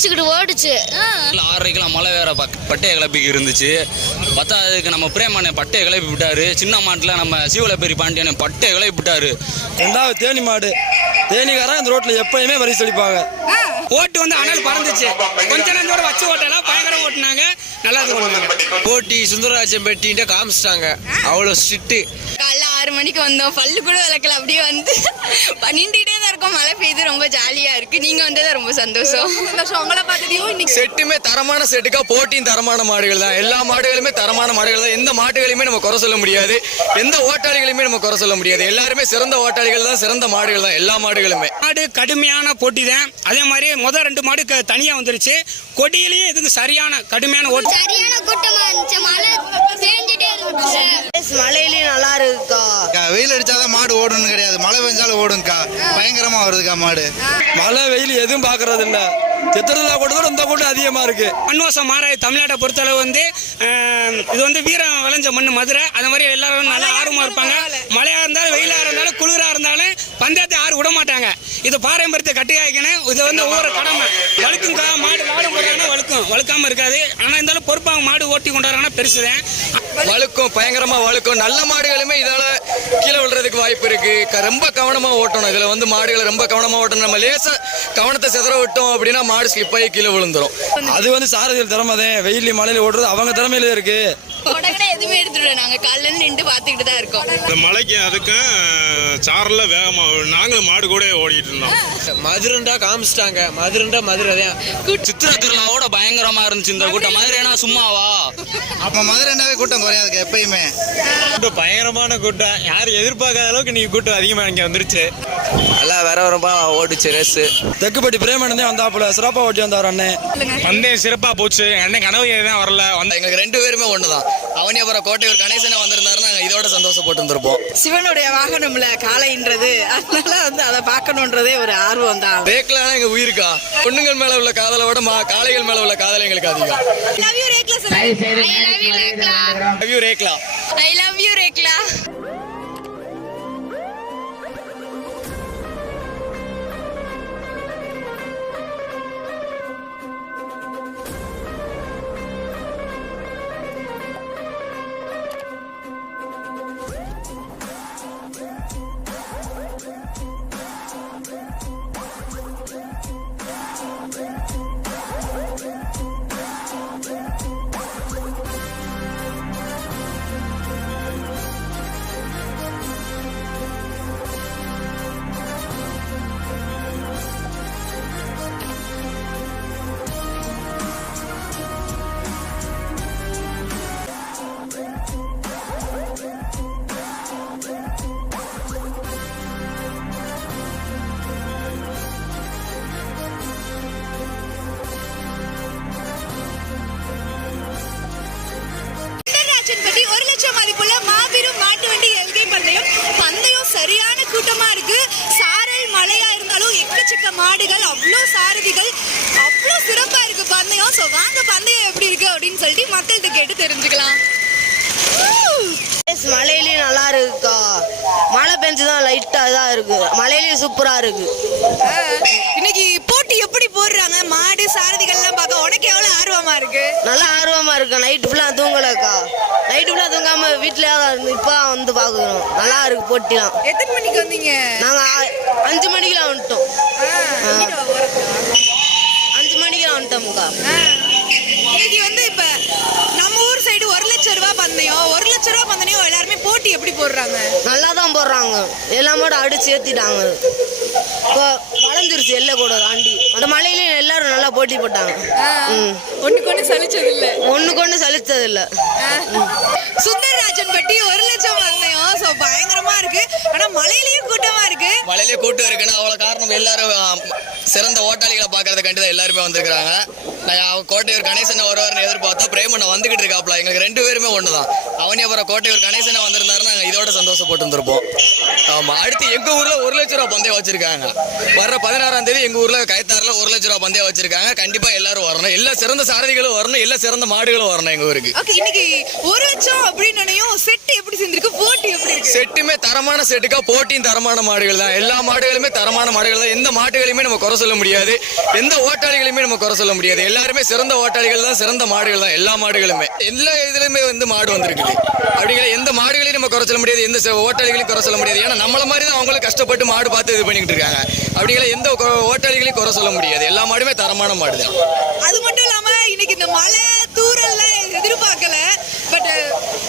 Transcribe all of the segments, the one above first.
அடிச்சுக்கிட்டு ஓடுச்சு. ஆறரைக்கெல்லாம் மழை வேற பட்டைய கிளப்பிக்கு இருந்துச்சு. பார்த்தா அதுக்கு நம்ம பிரேமனை பட்டைய கிளப்பி விட்டாரு. சின்ன மாட்டில் நம்ம சீவலப்பேரி பாண்டியனை பட்டைய கிளப்பி விட்டாரு. ரெண்டாவது தேனி மாடு. தேனிக்காரன் இந்த ரோட்ல எப்பயுமே வரி செழிப்பாங்க ஓட்டு வந்து அனல் பறந்துச்சு. கொஞ்ச நேரம் வச்சு ஓட்டலாம் பயங்கரம் ஓட்டுனாங்க. நல்லா பண்ணாங்க போட்டி சுந்தரராஜன் பெட்டின்ட்டு காமிச்சிட்டாங்க. அவ்வளோ ஸ்ட்ரிக்ட்டு காலைல ஆறு மணிக்கு வந்தோம். பல்லு கூட விளக்கல. அப்படியே வந்து இருக்கோம் மழை பெய்யுது ரொம்ப ஜாலியா இருக்கு. நீங்க வந்தது ரொம்ப சந்தோஷம். சந்தோஷம் உங்களை பார்த்துட்டியும் இன்னைக்கு? செட்டுமே தரமான செட்டுக்கா போட்டியும் தரமான மாடுகள் தான். எல்லா மாடுகளுமே தரமான மாடுகள் தான். எந்த மாடுகளையுமே நம்ம குறை சொல்ல முடியாது. எந்த ஓட்டாளிகளையுமே நம்ம குறை சொல்ல முடியாது. எல்லாருமே சிறந்த ஓட்டாளிகள் தான் சிறந்த மாடுகள் தான். எல்லா மாடுகளுமே. மாடு கடுமையான போட்டி தான். அதே மாதிரி முதல் ரெண்டு மாடு தனியா வந்துருச்சு. கொடியிலேயே இதுக்கு சரியான கடுமையான ஓட்டு சரியான கூட்டமா இருந்துச்சு. மழை இருந்துச்சு. மழையிலயும் நல்லா இருக்குக்கா. வெயில் அடிச்சாதான் மாடு ஓடுன்னு கிடையாது. மழை பெஞ்சாலும் ஓடுங்கக்கா பயங்கரமா வருதுக்கா மாடு? மழை வெயில் எதுவும் பாக்குறது இல்ல சித்திரத்துல கூட்டத்தோட இந்த கூட்டம் அதிகமா இருக்கு. மண்வாசம் மாறாய் தமிழ்நாட்டை பொறுத்தளவு வந்து இது வந்து வீரம் விளைஞ்ச மண் மதுரை. அந்த மாதிரி எல்லாரும் நல்லா ஆர்வமா இருப்பாங்க. மழையா இருந்தாலும் வெயிலா இருந்தாலும் குளிரா இருந்தாலும் பந்தயத்தை யாரும் விட மாட்டாங்க. இது பாரம்பரியத்தை கட்டியாக்கணும் இது வந்து ஒவ்வொரு கடமை. வழுக்கும் மாடு மாடு போடுறாங்கன்னா வழுக்கும். வழுக்காம இருக்காது. ஆனா இருந்தாலும் பொறுப்பாக மாடு ஓட்டி கொண்டாடுறாங்கன்னா பெருசுதான். வழுக்கும் பயங்கரமா வழுக்கும். நல்ல மாடுகளுமே இதால கீழே விழுறதுக்கு வாய்ப்பு இருக்கு. க- ரொம்ப கவனமா ஓட்டணும். இதுல வந்து மாடுகளை ரொம்ப கவனமா ஓட்டணும். நம்ம லேசா கவனத்தை சிதற விட்டோம் அப்படின்னா மாடு ஸ்லிப் ஆகி கீழே விழுந்துரும். அது வந்து சாரதிகள் திறமைதான். வெயில் மழையில ஓடுறது அவங்க திறமையில இருக்கு. உடனே எதுவுமே எடுத்துட்டு நாங்க காலைல நின்று பார்த்துக்கிட்டு தான் இருக்கோம். இந்த மலைக்கு அதுக்கும் சாரில் வேகமா நாங்களும் மாடு கூட ஓடிட்டு இருந்தோம். மதுரண்டா காமிச்சிட்டாங்க. மதுரண்டா மதுரை தான். சித்திர திருவிழாவோட பயங்கரமா இருந்துச்சு இந்த கூட்டம். மதுரைனா சும்மாவா? அப்ப மதுரைனாவே கூட்டம் குறையாதுக்கா எப்பயுமே. கூட்டம் பயங்கரமான கூட்டம். யாரும் எதிர்பார்க்காத அளவுக்கு நீங்க கூட்டம் அதிகமா இங்க வந்துருச்சு. நல்லா வேற வரம்பா ஓடுச்சு ரேஸ் தெக்குப்பட்டி பிரேமனந்தே வந்தாப்புல. சிறப்பா ஓட்டி வந்தார் அண்ணன் பந்தயம் சிறப்பாக போச்சு. அண்ணன் கனவு தான் வரல. வந்த எங்களுக்கு ரெண்டு பேருமே ஒண்ணுதான். அவனியபுரம் கோட்டையூர் கணேசனை வந்திருந்தாரு நாங்க இதோட சந்தோஷப்பட்டு இருந்திருப்போம் சிவனுடைய வாகனம்ல காளைன்றது அதனால வந்து அதை பார்க்கணுன்றதே ஒரு ஆர்வம் தான் ரேக்லாம் எங்க உயிருக்கா? பொண்ணுங்கள் மேல உள்ள காதலை விட மா காளைகள் மேல உள்ள காதல் எங்களுக்கு அதிகம். லவ் யூ ரேக்லா Love you, ரேக்லா. ஐ லவ் யூ ரேக்லா. மாடுகள் அவ்வளோ சாரதிகள் அவ்வளோ சிறப்பா இருக்கு பந்தயம். ஸோ வாங்க பந்தயம் எப்படி இருக்கு அப்படின்னு சொல்லிட்டு மக்கள்கிட்ட கேட்டு தெரிஞ்சுக்கலாம். மழையிலயும் நல்லா இருக்குக்கா. மழை பெஞ்சுதான் லைட்டா தான் இருக்கு. மழையிலயும் சூப்பரா இருக்கு. இன்னைக்கு போட்டி எப்படி போடுறாங்க? மாடு சாரதிகள்லாம் பார்க்க உனக்கு எவ்வளவு ஆர்வமா இருக்கு? நல்லா ஆர்வமா இருக்கு நைட்டு ஃபுல்லா தூங்கலக்கா. வீட்டுல இப்போ வந்து பாக்குறோம். நல்லா இருக்கு போட்டிலாம். எத்தனை மணிக்கு வந்தீங்க? நாங்க ஆ- அஞ்சு மணிக்கெல்லாம் வந்துட்டோம். அஞ்சு மணிக்கெல்லாம் வந்துட்டோம்க்கா இன்னைக்கு வந்து இப்ப நம்ம ஊர் சைடு ஒரு லட்சம் ரூபாய் பந்தயம் ஒரு லட்சம் ரூபாய் பந்தயம் எல்லாருமே போட்டி எப்படி போடுறாங்க? நல்லா தான் போடுறாங்க எல்லாமோட அடிச்சு ஏத்திட்டாங்க. இப்போ வளைஞ்சிருச்சு எல்லை கூட தாண்டி. அந்த மழையிலயும் எல்லாரும் நல்லா போட்டி போட்டாங்க. ஒண்ணுக்கு ஒண்ணு சலிச்சது இல்ல ஒண்ணுக்கு ஒண்ணு சலிச்சது இல்ல பட்டி ஒரு லட்சம் பந்தயம் சோ பயங்கரமா இருக்கு. ஆனா மலையிலயும் கூட்டமா இருக்கு. மழையிலே கூட்டம் இருக்குன்னா அவ்வளவு காரணம் எல்லாரும் சிறந்த ஓட்டாளிகளை பாக்குறதுக்காண்டி தான் எல்லாருமே வந்திருக்காங்க நான் கோட்டையூர் கணேசனை வருவார்னு எதிர்பார்த்தா பிரேமனை வந்துகிட்டு இருக்காப்ல. எங்களுக்கு ரெண்டு பேருமே ஒண்ணுதான். அவனியபுரம் கோட்டையூர் கணேசனை வந்திருந்தாரு நாங்க இதோட சந்தோஷப்பட்டு இருந்திருப்போம். ஆமா அடுத்து எங்க ஊர்ல ஒரு லட்ச ரூபா பந்தயம் வச்சிருக்காங்க. வர்ற பதினாறாம் தேதி எங்க ஊர்ல கயத்தாறுல ஒரு லட்ச ரூபா பந்தயம் வச்சிருக்காங்க. கண்டிப்பா எல்லாரும் வரணும். எல்லா சிறந்த சாரதிகளும் வரணும். எல்லா சிறந்த மாடுகளும் வரணும் எங்க ஊருக்கு. ஓகே இன்னைக்கு ஒரு லட்சம் அப்படின்னு செட் எப்படி செஞ்சிருக்கு? போட்டி எப்படி இருக்கு? செட்டுமே தரமான செட்டுக்கா போட்டியும் தரமான மாடுகள் தான். எல்லா மாடுகளுமே தரமான மாடுகள் தான். எந்த மாடுகளையுமே நம்ம குறை சொல்ல முடியாது. எந்த ஓட்டாளிகளையுமே நம்ம குறை சொல்ல முடியாது. எல்லாருமே சிறந்த ஓட்டாளிகள் தான் சிறந்த மாடுகள் தான். எல்லா மாடுகளுமே. எல்லா இதுலயுமே வந்து மாடு வந்திருக்குது. அப்படிங்கிற எந்த மாடுகளையும் நம்ம குறை சொல்ல முடியாது. எந்த ஓட்டாளிகளையும் குறை சொல்ல முடியாது. ஏன்னா நம்மள மாதிரி தான் அவங்களும் கஷ்டப்பட்டு மாடு பார்த்து இது பண்ணிக்கிட்டு இருக்காங்க. அப்படிங்கிற எந்த ஓட்டாளிகளையும் குறை சொல்ல முடியாது. எல்லா மாடுமே தரமான மாடு தான். அது மட்டும் இல்லாம இன்னைக்கு இந்த மழை தூரல்லாம் எதிர்பார்க்கல. பட்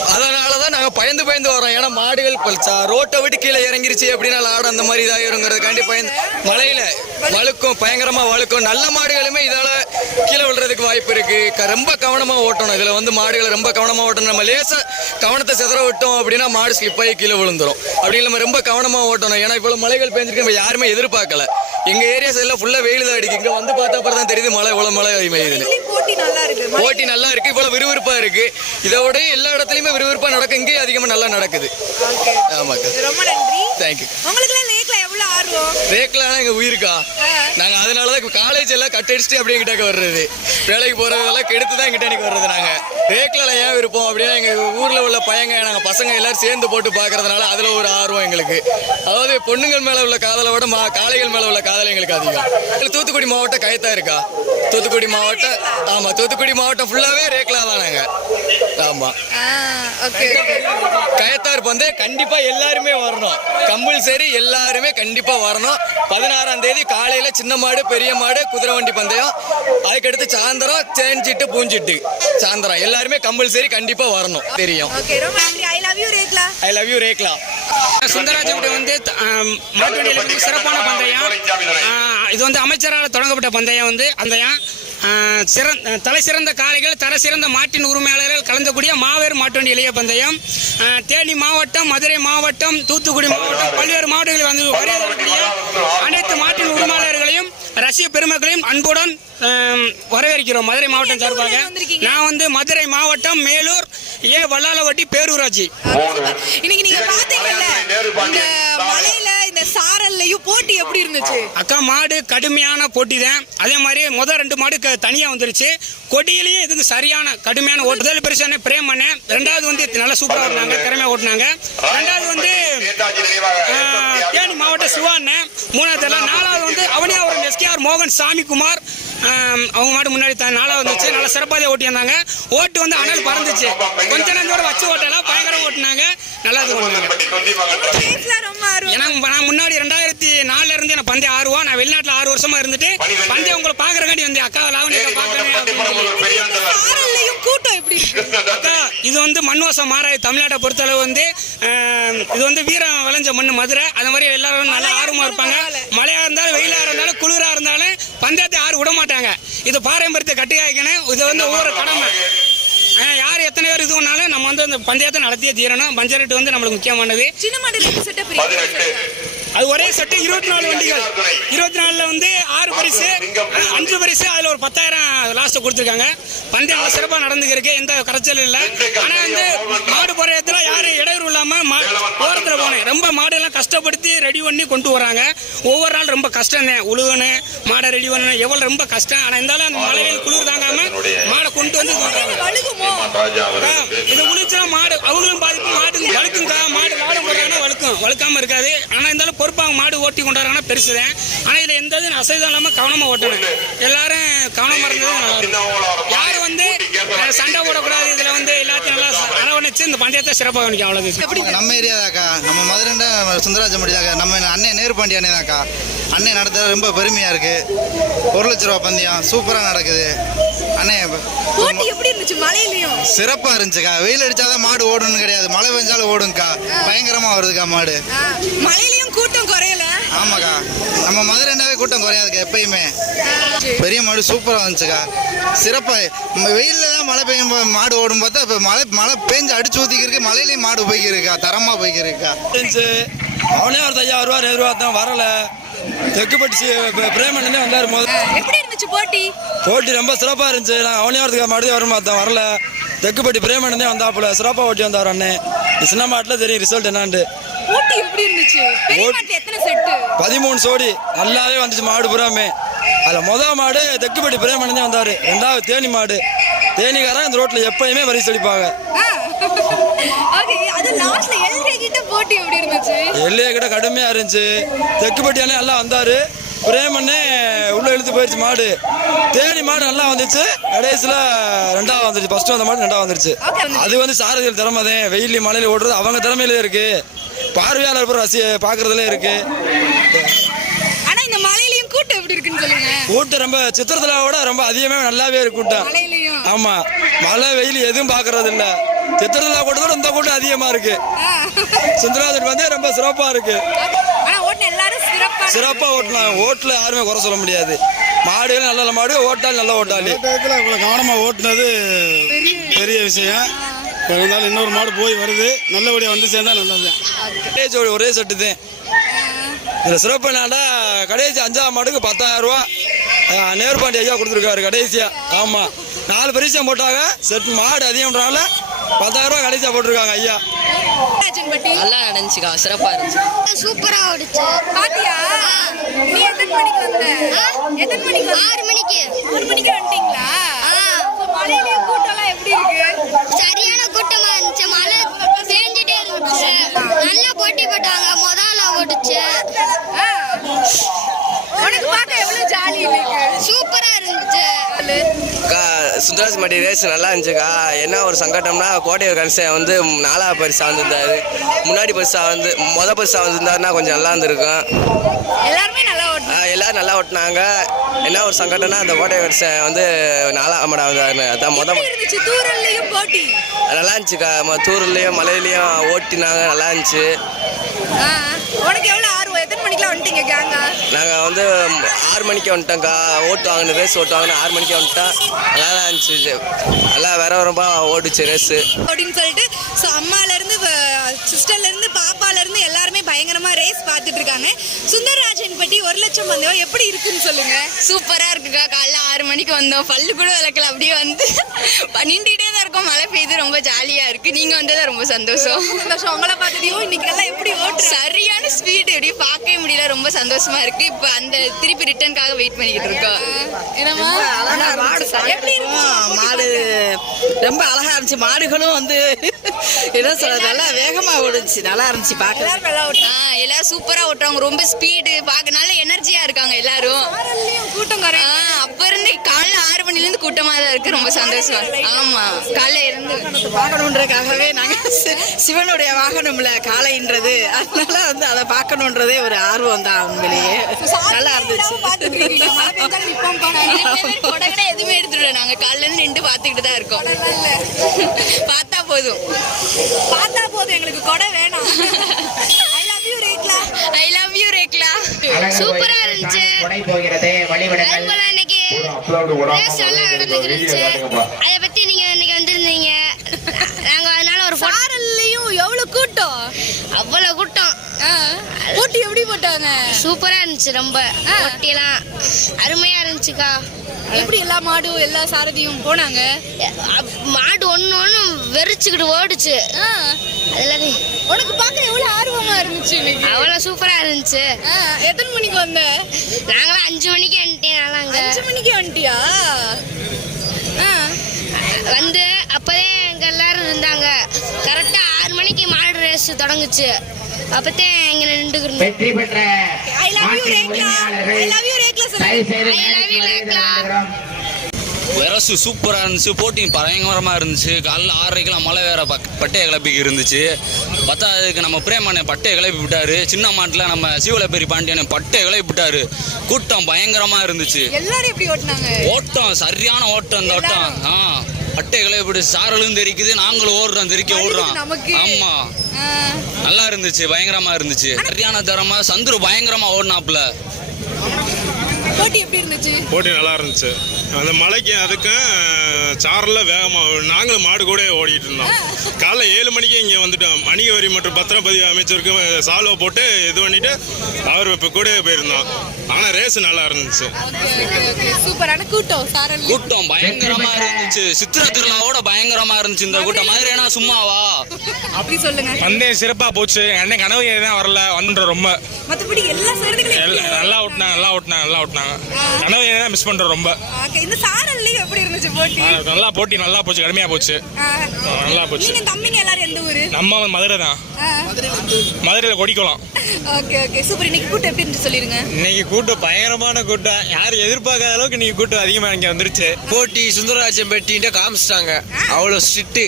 அதனால தான் நாங்கள் பயந்து பயந்து வரோம் ஏன்னா மாடுகள் இப்ப ரோட்டை விட்டு கீழே இறங்கிருச்சு எப்படின்னா லாடம் அந்த மாதிரி இதாயிருங்கிறதுக்காண்டி பயந்து மழையில வழுக்கும் பயங்கரமாக வழுக்கும். நல்ல மாடுகளுமே இதால் கீழே விழுறதுக்கு வாய்ப்பு இருக்கு. க- ரொம்ப கவனமாக ஓட்டணும். இதில் வந்து மாடுகளை ரொம்ப கவனமாக ஓட்டணும். நம்ம லேசாக கவனத்தை சிதற விட்டோம் அப்படின்னா மாடு ஸ்லிப்பாகி கீழே விழுந்துரும். அப்படி நம்ம ரொம்ப கவனமாக ஓட்டணும். ஏன்னா இவ்வளோ மழைகள் பெஞ்சிருக்கு நம்ம யாருமே எதிர்பார்க்கல. எங்க ஏரியா சைட்ல ஃபுல்லா வெயில் தான் அடிக்கு. இங்க வந்து பார்த்தா அப்புறம் தான் தெரியுது மழை இவ்வளவு மழை பெய்யுதுன்னு. போட்டி நல்லா இருக்கு. போட்டி நல்லா இருக்கு. இவ்வளவு விறுவிறுப்பா இருக்கு. இதை விட எல்லா இடத்துலயுமே விறுவிறுப்பா நடக்கும். இங்கேயும் அதிகமா நல்லா நடக்குது. ஆமாக்கா ரொம்ப நன்றி. தேங்க்யூ ஆர்வம்? ரேக்லாம் எங்க உயிருக்கா. நாங்க அதனாலதான் காலேஜ் எல்லாம் கட் அடிச்சுட்டு அப்படியே எங்கிட்ட வர்றது. வேலைக்கு போறதெல்லாம் கெடுத்து தான் எங்கிட்ட எனக்கு வர்றது நாங்க. ரேக்ல ஏன் விருப்பம்? அப்படின்னா எங்க ஊர்ல உள்ள பையங்க நாங்க பசங்க எல்லாரும் சேர்ந்து போட்டு பாக்குறதுனால அதுல ஒரு ஆர்வம் எங்களுக்கு. அதாவது பொண்ணுங்கள் மேல உள்ள காதலை விட மா காளைகள் மேல உள்ள காதல் எங்களுக்கு அதிகம். தூத்துக்குடி மாவட்டம் கயத்தா இருக்கா? தூத்துக்குடி மாவட்டம் ஆமா தூத்துக்குடி மாவட்டம் ஃபுல்லாவே ரேக்லா தான் நாங்க. ஆமா. Okay okay. கயத்தார் வந்து கண்டிப்பா எல்லாருமே வரணும். கம்பல்சரி எல்லாருமே கண்டிப்பா வரணும். பதினாறாம் தேதி காலையில சின்ன மாடு பெரிய மாடு குதிரை வண்டி பந்தயம். அதுக்கடுத்து சாயந்தரம் தேஞ்சிட்டு பூஞ்சிட்டு. சாயந்தரம். எல்லாருமே கம்பல்சரி கண்டிப்பா வரணும். தெரியும். ஐ லவ் யூ ரேக்லா. சுந்தராஜன் வந்து ஆம், மாட்டு வண்டியில் வந்து சிறப்பான பந்தயம். இது வந்து அமைச்சரால் தொடங்கப்பட்ட பந்தயம் வந்து பந்தயம் சிறந்த தலை சிறந்த காளைகள் தர சிறந்த மாட்டின் உரிமையாளர்கள் கலந்தக்கூடிய மாபெரும் மாட்டுவண்டி இளைய பந்தயம். தேனி மாவட்டம் மதுரை மாவட்டம் தூத்துக்குடி மாவட்டம் பல்வேறு மாவட்டங்களில் வந்து வருகக்கூடிய அனைத்து மாட்டின் உரிமையாளர்களையும் ரசிக பெருமக்களையும் அன்புடன் வரவேற்கிறோம் மதுரை மாவட்டம் சார்பாக? நான் வந்து மதுரை மாவட்டம் மேலூர் ஏ வல்லாலவட்டி பேரூராட்சி. இன்னைக்கு நீங்க பாத்தீங்கல்ல இந்த சாரல்லையும் போட்டி எப்படி இருந்துச்சு? அக்கா மாடு கடுமையான போட்டி தான் அதே மாதிரி முதல் ரெண்டு மாடு க- தனியா வந்துருச்சு. கொடியிலையும் இதுக்கு சரியான கடுமையான ஓட்டு முதல் பெருசான பிரேம் பண்ணேன் ரெண்டாவது வந்து நல்லா சூப்பரா ஓட்டினாங்க திறமையா ஓட்டினாங்க. ரெண்டாவது வந்து தேனி மாவட்ட சிவாண்ணன் மூணாவது எல்லாம் நாலாவது வந்து அவனியாபுரம் எஸ்கேஆர் மோகன் சாமிக்குமார் அவங்க மாடு முன்னாடி தான் நாலாவது வந்துச்சு. நல்லா சிறப்பாக ஓட்டி வந்தாங்க. ஓட்டு வந்து அனல் பறந்துச்சு. கொஞ்ச நேரம் வச்சு ஓட்டலாம் பயங்கரம் ஓட்டினாங்க. நல்லா இது ஓட்டினாங்க. நான் முன்னாடி ரெண்டாயிரத்தி நாலுல இருந்து எனக்கு பந்தயம் ஆர்வம் நான் வெளிநாட்டுல ஆறு வருஷமா இருந்துட்டு பந்தயம் உங்களை பாக்குறக்காண்டி வந்தேன். அக்கா லாவணியை சாரல்லையும் கூட்டம் எப்படி இருக்கு? அக்கா இது வந்து மண்வாசம் மாறாய் தமிழ்நாட்டை பொறுத்தளவு வந்து இது வந்து வீரம் விளைஞ்ச மண் மதுரை. அந்த மாதிரி எல்லாரும் நல்லா ஆர்வமா இருப்பாங்க. மழையா இருந்தாலும் வெயிலா இருந்தாலும் குளிரா இருந்தாலும் பந்தயத்தை யாரும் விட மாட்டாங்க. இது பாரம்பரியத்தை கட்டி காய்க்கணும். இது வந்து ஒவ்வொரு கடமை. யார் எத்தனை பேர் இது பண்ணாலும் நம்ம வந்து அந்த பந்தயத்தை நடத்தியே தீரணும். பஞ்சரட்டு வந்து நம்மளுக்கு முக்கியமானது. சின்ன மாடு ரெண்டு செட்டப் அது ஒரே செட்டு இருபத்தி நாலு வண்டிகள். இருபத்தி நாலுல வந்து ஆறு பரிசு அஞ்சு பரிசு அதுல ஒரு பத்தாயிரம் லாஸ்ட் கொடுத்துருக்காங்க. பந்தயம் நல்லா சிறப்பா நடந்துருக்கு எந்த கரைச்சலும் இல்லை. ஆனா வந்து மாடு போற இடத்துல யாரும் இடையூறு இல்லாம மா- ஓரத்துல போனேன் ரொம்ப மாடு எல்லாம் கஷ்டப்படுத்தி ரெடி பண்ணி கொண்டு வராங்க. ஒவ்வொரு நாள் ரொம்ப கஷ்டம் தான் உழுகணும் மாடை ரெடி பண்ணணும் எவ்வளவு ரொம்ப கஷ்டம். ஆனா இருந்தாலும் அந்த மலையில் குளிர் தாங்காம மாடை கொண்டு வந்து இது உளிச்சா மாடு அவங்களும் பாதிப்பு மாடு வழுக்குங்கக்கா. மாடு மாடு போடுறாங்கன்னா வழுக்கும். வழுக்காம இருக்காது. பொறுப்பாங்க மாடு ஓட்டி கொண்டாடுறாங்கன்னா பெருசு தான் ஆனா இதுல எந்த இது அசைதம் இல்லாம கவனமா ஓட்டணும். எல்லாரும் கவனமா இருந்தது நல்லா இருக்கும். யாரும் வந்து சண்டை போடக்கூடாது இதுல வந்து எல்லாத்தையும் நல்லா அரவணைச்சு இந்த பந்தயத்தை சிறப்பாக கவனிக்கும் அவ்வளவு நம்ம ஏரியா தாக்கா நம்ம மதுரைண்டா சுந்தராஜம்படி தாக்கா நம்ம அண்ணன் நேரு பாண்டி அண்ணன் தாக்கா அண்ணன் நடத்த ரொம்ப பெருமையா இருக்கு. ஒரு லட்ச ரூபா பந்தயம். சூப்பரா நடக்குது. அண்ணன் போட்டி எப்படி இருந்துச்சு? மழையிலயும்? சிறப்பா இருந்துச்சுக்கா. வெயில் அடிச்சாதான் மாடு ஓடணும்னு கிடையாது. மழை பெஞ்சாலும் ஓடுங்கக்கா பயங்கரமா வருதுக்கா மாடு. மழையிலயும் கூட்டம் குறையல? ஆமாக்கா. நம்ம மதுரைண்டாவே கூட்டம் குறையாதுக்கா எப்பயுமே. பெரிய மாடு சூப்பரா இருந்துச்சுக்கா. சிறப்பா. நம்ம வெயில்ல தான் மழை பெய்யும் போது மாடு ஓடும் பார்த்தா இப்போ மழை மழை பெஞ்சு அடிச்சு ஊத்திக்கிருக்கு மழையிலயும் மாடு போய்க்கிருக்கா. தரமா போய்க்கிருக்கா. அவனே ஒரு ஐயாயிரம் ரூபா ரூபா தான் வரல. தெக்குப்பட்டி பிரேமண்ணனே வந்தார் முதல் எப்படி இருந்துச்சு போட்டி? போட்டி ரொம்ப சிறப்பாக இருந்துச்சு. நான் அவனே வரதுக்கு மறுபடியும் வரும் பார்த்தேன் வரல. தெக்குப்பட்டி பிரேமண்ணனே வந்தாப்புல சிறப்பாக ஓட்டி வந்தார் அண்ணன் சின்ன மாட்டில் தெரியும் ரிசல்ட் என்னான்ட்டு. போட்டி எப்படி இருந்துச்சு? செட்டு பதிமூணு சோடி. நல்லாவே வந்துச்சு மாடு புறாமே அதில் மொதல் மாடு தெக்குப்பட்டி பிரேமண்ணனே வந்தார். ரெண்டாவது தேனி மாடு. தேனிக்காரன் இந்த ரோட்டில் எப்பயுமே வரி செழிப்பாங்க போட்டி எப்படி இருந்துச்சு? எல்லையை கிட்ட கடுமையா இருந்துச்சு. தெக்குப்பட்டி அண்ணன் நல்லா வந்தாரு. பிரேமண்ணே உள்ள இழுத்து போயிடுச்சு மாடு. தேனி மாடு நல்லா வந்துச்சு. கடைசியில் ரெண்டாவது வந்துருச்சு. ஃபர்ஸ்ட் வந்த மாடு ரெண்டாவது வந்துருச்சு. அது வந்து சாரதிகள் திறமை தான். வெயிலி மலையில ஓடுறது அவங்க திறமையில இருக்கு. பார்வையாளர் பூரா ரசி பார்க்கறதுல இருக்கு. ஆனா இந்த மலையிலயும் கூட்டம் எப்படி இருக்குன்னு சொல்லுங்க. கூட்டம் ரொம்ப சித்திரத்துல விட ரொம்ப அதிகமாக நல்லாவே இருக்கு கூட்டம். ஆமா. மழை வெயில் எதுவும் பார்க்கறது இல்ல சித்திரத்துல கூட்டத்தோட இந்த கூட்டம் அதிகமா இருக்கு. சுந்தராஜன் வந்து ரொம்ப சிறப்பா இருக்கு. ஆனா ஓட்டுன எல்லாரும் சிறப்பா சிறப்பா ஓட்டலாம் ஓட்டுல யாருமே குறை சொல்ல முடியாது. மாடுகள் நல்ல நல்ல மாடு ஓட்டாளி நல்ல ஓட்டாளி. இவ்வளோ கவனமாக ஓட்டுனது பெரிய விஷயம். இருந்தாலும் இன்னொரு மாடு போய் வருது. நல்லபடியாக வந்து சேர்ந்தா நல்லது. ஒரே ஜோடி ஒரே செட்டு தான். இதுல சிறப்பு என்னடா கடைசி அஞ்சாவது மாடுக்கு பத்தாயிரம் ரூபா நேருபாண்டி ஐயா கொடுத்துருக்காரு கடைசியா. ஆமா. நாலு பரிசம் போட்டாங்க. செட் மாடு அதிகம்ன்றனால பத்தாயிரம் ரூபா கடைசியா போட்டிருக்காங்க ஐயா. நல்லா நடந்துச்சுக்கா சிறப்பாக இருந்துச்சு. சூப்பரா ஓடுச்சு. பாத்தியா? நீ எத்தனை மணிக்கு வந்த? எத்தனை மணிக்கு? ஆறு மணிக்கு. ஆறு மணிக்கு வந்துட்டீங்களா? கூட்டம்லாம் எப்படி இருக்கு? சரியான கூட்டமா இருந்துச்சு. மழை இருந்துச்சு. நல்லா போட்டி போட்டாங்க. முதல்ல ஓடுச்சு ஆ. உனக்கு பார்க்க எவ்வளவு ஜாலி இருக்கு சூப்பரா இருந்துச்சு சுந்தராஜ் மடி ரேஸ் நல்லா இருந்துச்சுக்கா. என்ன ஒரு சங்கடம்னா கோட்டையூர் கணேசன் வந்து நாலாவது பரிசா வந்திருந்தாரு. முன்னாடி பரிசா வந்து மொதல் பரிசா வந்திருந்தாருன்னா கொஞ்சம் நல்லா இருந்திருக்கும். எல்லாருமே நல்லா ஓட்டினாங்க. என்ன ஒரு சங்கடம்னா அந்த கணேசன் வந்து நாலாம் மடம் அதான் மொத எப்படி இருந்துச்சு? தூரல்லையும் போட்டி. நல்லா இருந்துச்சுக்கா ம- தூர்லையும் மலையிலையும் ஓட்டினாங்க நல்லா இருந்துச்சு. உனக்கு எவ்வளவு ஆர்வம்? எத்தனை மணிக்கெல்லாம் வந்துட்டீங்க கேங்கா நாங்கள் வந்து ஆறு மணிக்கு வந்துட்டோங்க்கா ஓட்டு வாங்கின ரேஸ் ஓட்டு வாங்கின ஆறு மணிக்கு வந்துட்டோம். நல்லா இருந்துச்சு. நல்லா வேற வரப்பா ஓட்டுச்சு ரேஸு அப்படின்னு சொல்லிட்டு ஸோ அம்மால இருந்து சிஸ்டர்ல பயங்கரமா ரேஸ் பார்த்துட்டு இருக்காங்க. சுந்தரராஜன் பட்டி ஒரு லட்சம் பந்தயம் எப்படி இருக்குன்னு சொல்லுங்க. சூப்பரா இருக்குக்கா. காலைல ஆறு மணிக்கு வந்தோம். பல்லு கூட விளக்கல. அப்படியே வந்து நின்றுட்டே தான் இருக்கோம். மழை பெய்யுது. ரொம்ப ஜாலியா இருக்கு. நீங்க வந்தது ரொம்ப சந்தோஷம். சந்தோஷம். உங்களை பார்த்துட்டியும் இன்னைக்கு எல்லாம் எப்படி ஓட்டு சரியான ஸ்பீடு அப்படியே பார்க்கவே முடியல ரொம்ப சந்தோஷமா இருக்கு. இப்போ அந்த திருப்பி ரிட்டர்னுக்காக வெயிட் பண்ணிக்கிட்டு இருக்கோம் மாடு ரொம்ப அழகா இருந்துச்சு. மாடுகளும் வந்து என்ன சொல்றது நல்லா வேகமா ஓடுச்சு. நல்லா இருந்துச்சு பார்க்க எல்லாரும் நல்லா ஓட்டு ஆ எல்லாரும் சூப்பரா ஓட்டுறாங்க. ரொம்ப ஸ்பீடு பார்க்க நல்ல எனர்ஜியா இருக்காங்க எல்லாரும். கூட்டம் குறை ஆ அப்ப இருந்து காலைல ஆறு மணில இருந்து கூட்டமா தான் இருக்கு. ரொம்ப சந்தோஷமா ஆமா காலைல இருந்து. பார்க்கணுன்றதுக்காகவே நாங்க சி- சிவனுடைய வாகனம்ல காளைன்றது. அதனால வந்து அதை பார்க்கணுன்றதே ஒரு ஆர்வம். தான் உண்மையிலேயே. நல்லா இருந்துச்சு. எதுவுமே எடுத்துட்டு நாங்க காலைல இருந்து நின்று பாத்துக்கிட்டு தான் இருக்கோம். பார்த்தா போதும். பார்த்தா போதும். எங்களுக்கு கொடை வேணாம். I love you rekla. I love you ரேக்லா. சூப்பரா இருந்துச்சு. இன்னைக்கு நல்லா நடந்துருந்துச்சு அதை பத்தி நீங்க இன்னைக்கு வந்திருந்தீங்க. நாங்க அதனால ஒரு எவ்வளவு கூட்டம்? அவ்வளவு கூட்டம். போட்டி எப்படி போட்டாங்க? சூப்பரா இருந்துச்சு ரொம்ப. ஒட்டியெல்லாம் அருமையா இருந்துச்சுக்கா. எப்படி எல்லா மாடும் எல்லா சாரதியும் போனாங்க? மாடு ஒண்ணு ஒண்ணு வெறிச்சுக்கிட்டு ஓடுச்சு. ஆ. அதுல உனக்கு பார்க்க எவ்வளவு ஆர்வமா இருந்துச்சு இன்னைக்கு? அவ்வளவு சூப்பரா இருந்துச்சு. எத்தனை மணிக்கு வந்த? நாங்களாம் அஞ்சு மணிக்கு வந்துட்டேன் நாங்க அஞ்சு மணிக்கு வந்துட்டியா. வந்து அப்பதே எங்க எல்லாரும் இருந்தாங்க. கரெக்டா ஆறு மணிக்கு மாடு ரேஸ் தொடங்குச்சு. அப்பதான் இங்க நின்றுக்கிட்டு வெற்றி பெற்ற I love you rekla. I love you rekla சொல்லுங்க மேடைக்கு you, வருகிறது ரேக்லா. வெரசு சூப்பராக இருந்துச்சு. போட்டிங் பயங்கரமாக இருந்துச்சு. காலைல ஆறரைக்கெல்லாம் மழை வேற பக் பட்டையை கிளப்பி இருந்துச்சு. பார்த்தா அதுக்கு நம்ம பிரேமனை பட்டையை கிளப்பி விட்டாரு. சின்ன மாட்டில் நம்ம சீவலப்பேரி பாண்டியனை பட்டையை கிளப்பி விட்டாரு. கூட்டம் பயங்கரமாக இருந்துச்சு. எல்லாரும் எப்படி ஓட்டுனாங்க. ஓட்டம் சரியான ஓட்டம் இந்த ஓட்டம். ஆ. பட்டையை கிளப்பி விட்டு சாரலும் தெரிக்குது நாங்களும் ஓடுறோம் தெரிக்க ஓடுறோம். ஆமா. நல்லா இருந்துச்சு பயங்கரமா இருந்துச்சு. சரியான தரமா சந்துரு பயங்கரமா ஓடினாப்புல. போட்டி எப்படி இருந்துச்சு? போட்டி நல்லா இருந்துச்சு. அந்த மலைக்கு அதுக்கும் சாரில் வேகமாக நாங்களும் மாடு கூட ஓடிட்டு இருந்தோம். காலைல ஏழு மணிக்கு இங்கே வந்துட்டோம். வணிக வரி மற்றும் பத்திரப்பதிவு அமைச்சருக்கு சால்வை போட்டு இது பண்ணிட்டு அவர் இப்போ கூட போயிருந்தோம். ஆனால் ரேஸ் நல்லா இருந்துச்சு. சூப்பரான கூட்டம் கூட்டம் பயங்கரமா இருந்துச்சு. சித்திர திருவிழாவோட பயங்கரமா இருந்துச்சு இந்த கூட்டம். மதுரைனா சும்மாவா? அப்படி சொல்லுங்க. பந்தயம் சிறப்பாக போச்சு. அண்ணன் கனவு தான் வரல? வந்துட்டோம் ரொம்ப. மத்தபடி எப்படி? எல்லா எப்படி நல்லா ஓட்டினாங்க நல்லா ஓட்டினாங்க நல்லா ஓட்டினாங்க. கனவு என்ன மிஸ் பண்றோம் ரொம்ப. இந்த சாரல்லையும் எப்படி இருந்துச்சு போட்டி? நல்லா போட்டி நல்லா போச்சு கடுமையா போச்சு. நல்லா போச்சு. நீங்க தம்பிங்க எல்லாரும் எந்த ஊரு? நம்ம மதுரை தான். மதுரையில் கொடிக்குளம். Okay okay. சூப்பர். இன்னைக்கு கூட்டம் எப்படி சொல்லிருங்க. இன்னைக்கு கூட்டம் பயங்கரமான கூட்டம். யாரும் எதிர்பார்க்காத அளவுக்கு இன்னைக்கு கூட்டம் அதிகமாக இங்கே வந்துருச்சு. போட்டி சுந்தரராஜன் பெட்டின்ட்டு காமிச்சிட்டாங்க. அவ்வளோ ஸ்ட்ரிக்ட்டு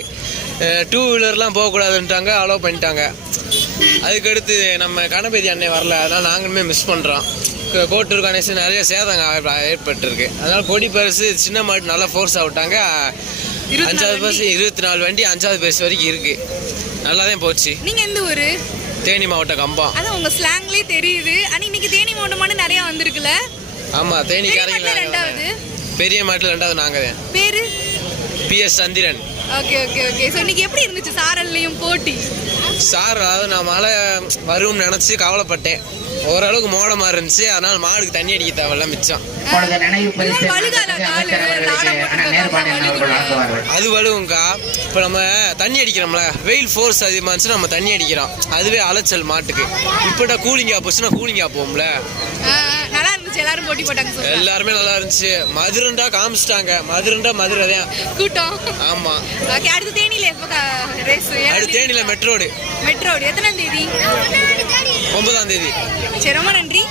டூ வீலர்லாம் போகக்கூடாதுன்ட்டாங்க. அலோவ் பண்ணிட்டாங்க. அதுக்கடுத்து நம்ம கணபதி அண்ணன் வரல அதனால் நாங்களுமே மிஸ் பண்ணுறோம் கோட்டூர் கணேசன் நிறைய சேதங்க ஏற்பட்டிருக்கு. அதனால் கொடி பரிசு சின்ன மாட்டு நல்லா ஃபோர்ஸ் ஆகிட்டாங்க அஞ்சாவது பஸ் இருபத்தி நாலு வண்டி அஞ்சாவது பஸ் வரைக்கும் இருக்குது நல்லா தான் போச்சு. நீங்க எந்த ஊரு? தேனி மாவட்டம் கம்பம். அதான் உங்க ஸ்லாங்லயே தெரியுது. ஆனா இன்னைக்கு தேனி மாவட்டமான நிறைய வந்திருக்குல்ல? ஆமாம் தேனிக்காரங்க ரெண்டாவது. பெரிய மாட்டில் ரெண்டாவது நாங்கள் தான் பேரு PS Chandran. Okay okay okay. So இன்னைக்கு எப்படி இருந்துச்சு சாரல்லையும் போட்டி? சார் அதாவது நான் மழை வரும்னு நினச்சி கவலைப்பட்டேன். ஓரளவுக்கு மோடமாக இருந்துச்சு. அதனால் மாடுக்கு தண்ணி அடிக்க தேவையில்ல மிச்சம். அது வலுவுங்கக்கா இப்போ நம்ம தண்ணி அடிக்கிறோம்ல வெயில் ஃபோர்ஸ் அதிகமாக இருந்துச்சுன்னா நம்ம தண்ணி அடிக்கிறோம். அதுவே அலைச்சல் மாட்டுக்கு. இப்போட கூலிங்காக போச்சுன்னா கூலிங்காக போகும்ல. இருந்துச்சு எல்லாரும் போட்டி போட்டாங்க. எல்லாருமே நல்லா இருந்துச்சு. மதுரண்டா காமிச்சிட்டாங்க. மதுரண்டா மதுரை தான். கூட்டம். ஆமாம் ஓகே அடுத்து தேனியில எப்போ ரேஸ் அடுத்து தேனியில் மெட்ரோடு. மெட்ரோடு. எத்தனாம் தேதி? ஒன்பதாம் தேதி. சரி ரொம்ப நன்றி.